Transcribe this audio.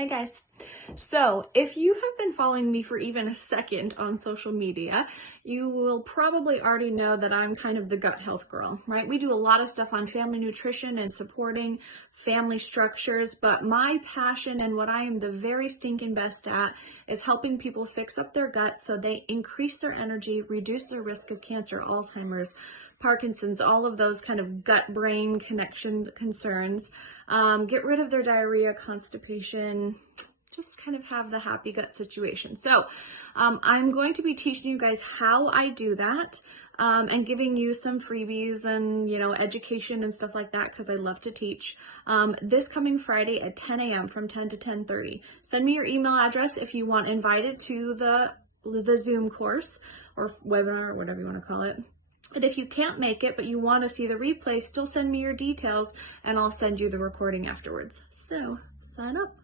Hey guys. So, if you have been following me for even a second on social media, you will probably already know that I'm kind of the gut health girl, right? We do a lot of stuff on family nutrition and supporting family structures, but my passion and what I am the very stinking best at is helping people fix up their gut so they increase their energy, reduce their risk of cancer, Alzheimer's, Parkinson's, all of those kind of gut brain connection concerns. Get rid of their diarrhea, constipation, just kind of have the happy gut situation. So I'm going to be teaching you guys how I do that, and giving you some freebies and, education and stuff like that because I love to teach. This coming Friday at 10 a.m. from 10 to 10:30. Send me your email address if you want invited to the Zoom course or webinar or whatever you want to call it. And if you can't make it, but you want to see the replay, still send me your details and I'll send you the recording afterwards. So sign up.